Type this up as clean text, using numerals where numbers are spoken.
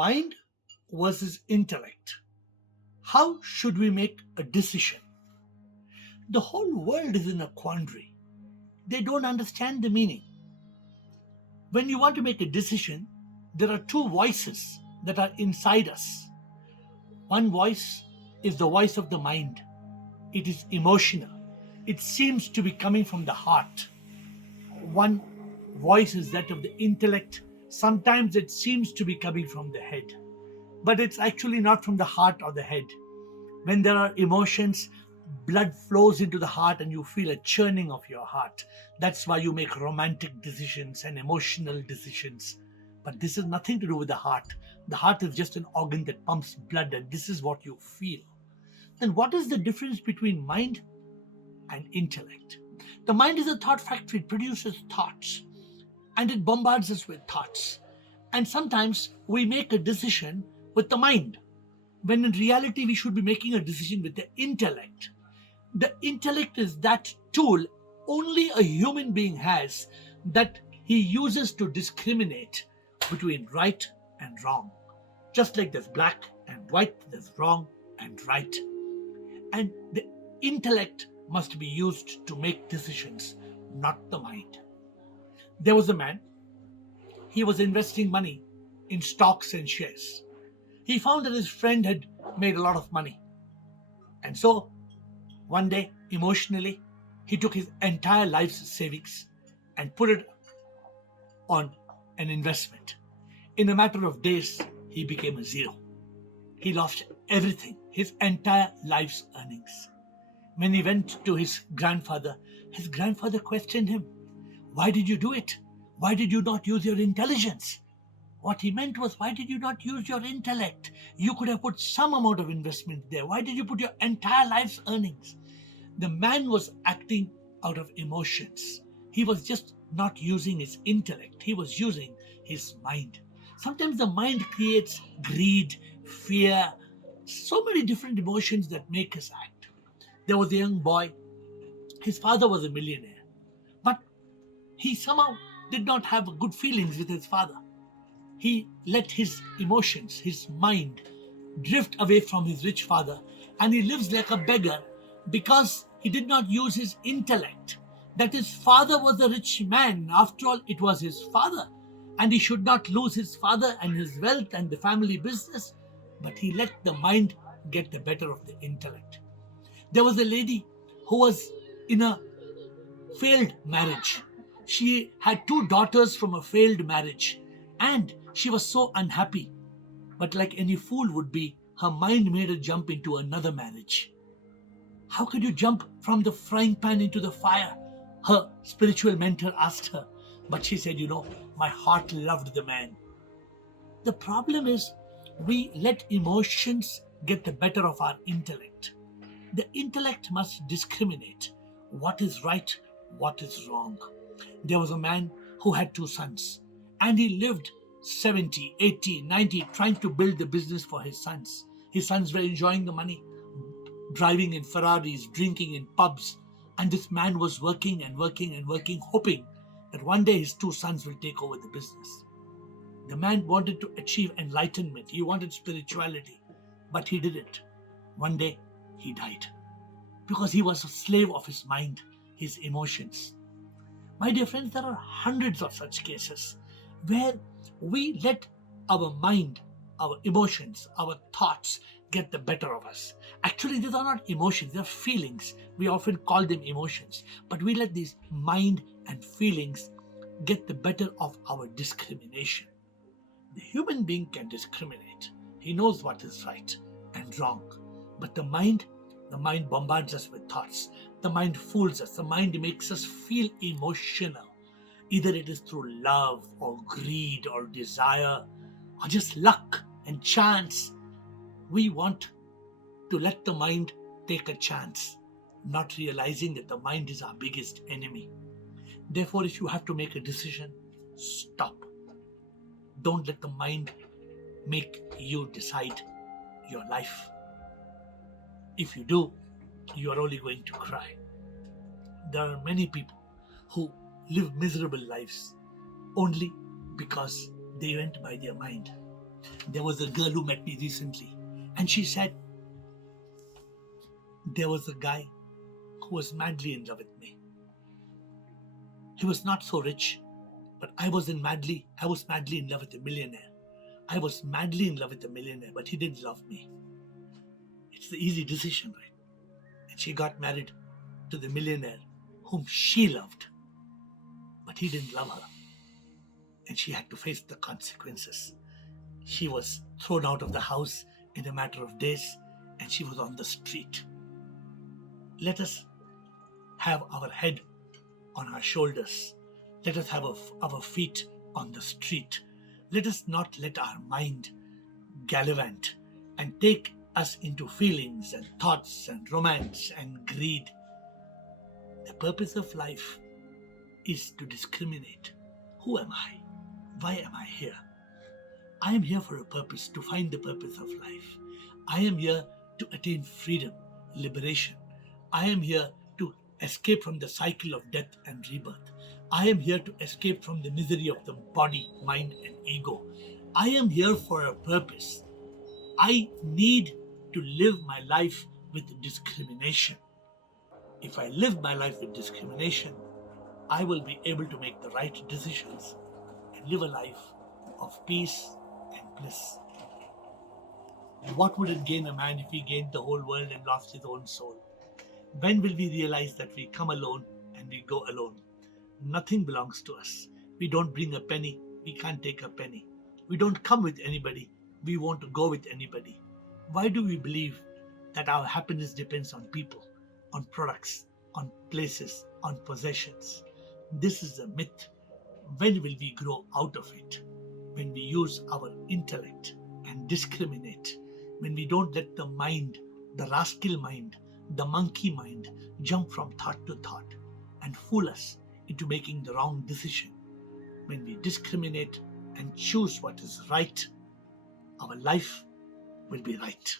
Mind versus intellect. How should we make a decision? The whole world is in a quandary. They don't understand the meaning. When you want to make a decision, there are two voices that are inside us. One voice is the voice of the mind. It is emotional. It seems to be coming from the heart. One voice is that of the intellect. Sometimes it seems to be coming from the head, but it's actually not from the heart or the head. When there are emotions, blood flows into the heart and you feel a churning of your heart. That's why you make romantic decisions and emotional decisions. But this has nothing to do with the heart. The heart is just an organ that pumps blood, and this is what you feel. Then what is the difference between mind and intellect? The mind is a thought factory. It produces thoughts and it bombards us with thoughts. And sometimes we make a decision with the mind, when in reality we should be making a decision with the intellect. The intellect is that tool only a human being has, that he uses to discriminate between right and wrong. Just like there's black and white, there's wrong and right. And the intellect must be used to make decisions, not the mind. There was a man, he was investing money in stocks and shares. He found that his friend had made a lot of money. And so, one day, emotionally, he took his entire life's savings and put it on an investment. In a matter of days, he became a zero. He lost everything, his entire life's earnings. When he went to his grandfather questioned him, "Why did you do it? Why did you not use your intelligence?" What he meant was, why did you not use your intellect? You could have put some amount of investment there. Why did you put your entire life's earnings? The man was acting out of emotions. He was just not using his intellect. He was using his mind. Sometimes the mind creates greed, fear, so many different emotions that make us act. There was a young boy. His father was a millionaire, but he somehow did not have good feelings with his father. He let his emotions, his mind, drift away from his rich father, and he lives like a beggar because he did not use his intellect. That his father was a rich man. After all, it was his father, and he should not lose his father and his wealth and the family business, but he let the mind get the better of the intellect. There was a lady who was in a failed marriage. She had two daughters from a failed marriage, and she was so unhappy. But like any fool would be, her mind made her jump into another marriage. How could you jump from the frying pan into the fire? Her spiritual mentor asked her. But she said, my heart loved the man. The problem is, we let emotions get the better of our intellect. The intellect must discriminate what is right, what is wrong. There was a man who had two sons, and he lived 70, 80, 90 trying to build the business for his sons. His sons were enjoying the money, driving in Ferraris, drinking in pubs, and this man was working and working and working, hoping that one day his two sons will take over the business. The man wanted to achieve enlightenment. He wanted spirituality, but he didn't. One day, he died because he was a slave of his mind, his emotions. My dear friends, there are hundreds of such cases where we let our mind, our emotions, our thoughts get the better of us. Actually, these are not emotions, they're feelings. We often call them emotions, but we let these mind and feelings get the better of our discrimination. The human being can discriminate. He knows what is right and wrong. But the mind bombards us with thoughts. The mind fools us. The mind makes us feel emotional. Either it is through love or greed or desire or just luck and chance. We want to let the mind take a chance, not realizing that the mind is our biggest enemy. Therefore, if you have to make a decision, stop. Don't let the mind make you decide your life. If you do, you are only going to cry. There are many people who live miserable lives only because they went by their mind. There was a girl who met me recently, and she said there was a guy who was madly in love with me. He was not so rich, but I was madly in love with a millionaire. I was madly in love with a millionaire, but he didn't love me. It's the easy decision, right? And she got married to the millionaire whom she loved, but he didn't love her. And she had to face the consequences. She was thrown out of the house in a matter of days, and she was on the street. Let us have our head on our shoulders. Let us have our feet on the street. Let us not let our mind gallivant and take us into feelings and thoughts and romance and greed. The purpose of life is to discriminate. Who am I? Why am I here? I am here for a purpose, to find the purpose of life. I am here to attain freedom, liberation. I am here to escape from the cycle of death and rebirth. I am here to escape from the misery of the body, mind, and ego. I am here for a purpose. I need to live my life with discrimination. If I live my life with discrimination, I will be able to make the right decisions and live a life of peace and bliss. What would it gain a man if he gained the whole world and lost his own soul? When will we realize that we come alone and we go alone? Nothing belongs to us. We don't bring a penny, we can't take a penny. We don't come with anybody, we want to go with anybody. Why do we believe that our happiness depends on people, on products, on places, on possessions? This is a myth. When will we grow out of it? When we use our intellect and discriminate. When we don't let the mind, the rascal mind, the monkey mind, jump from thought to thought and fool us into making the wrong decision. When we discriminate and choose what is right, our life will be right.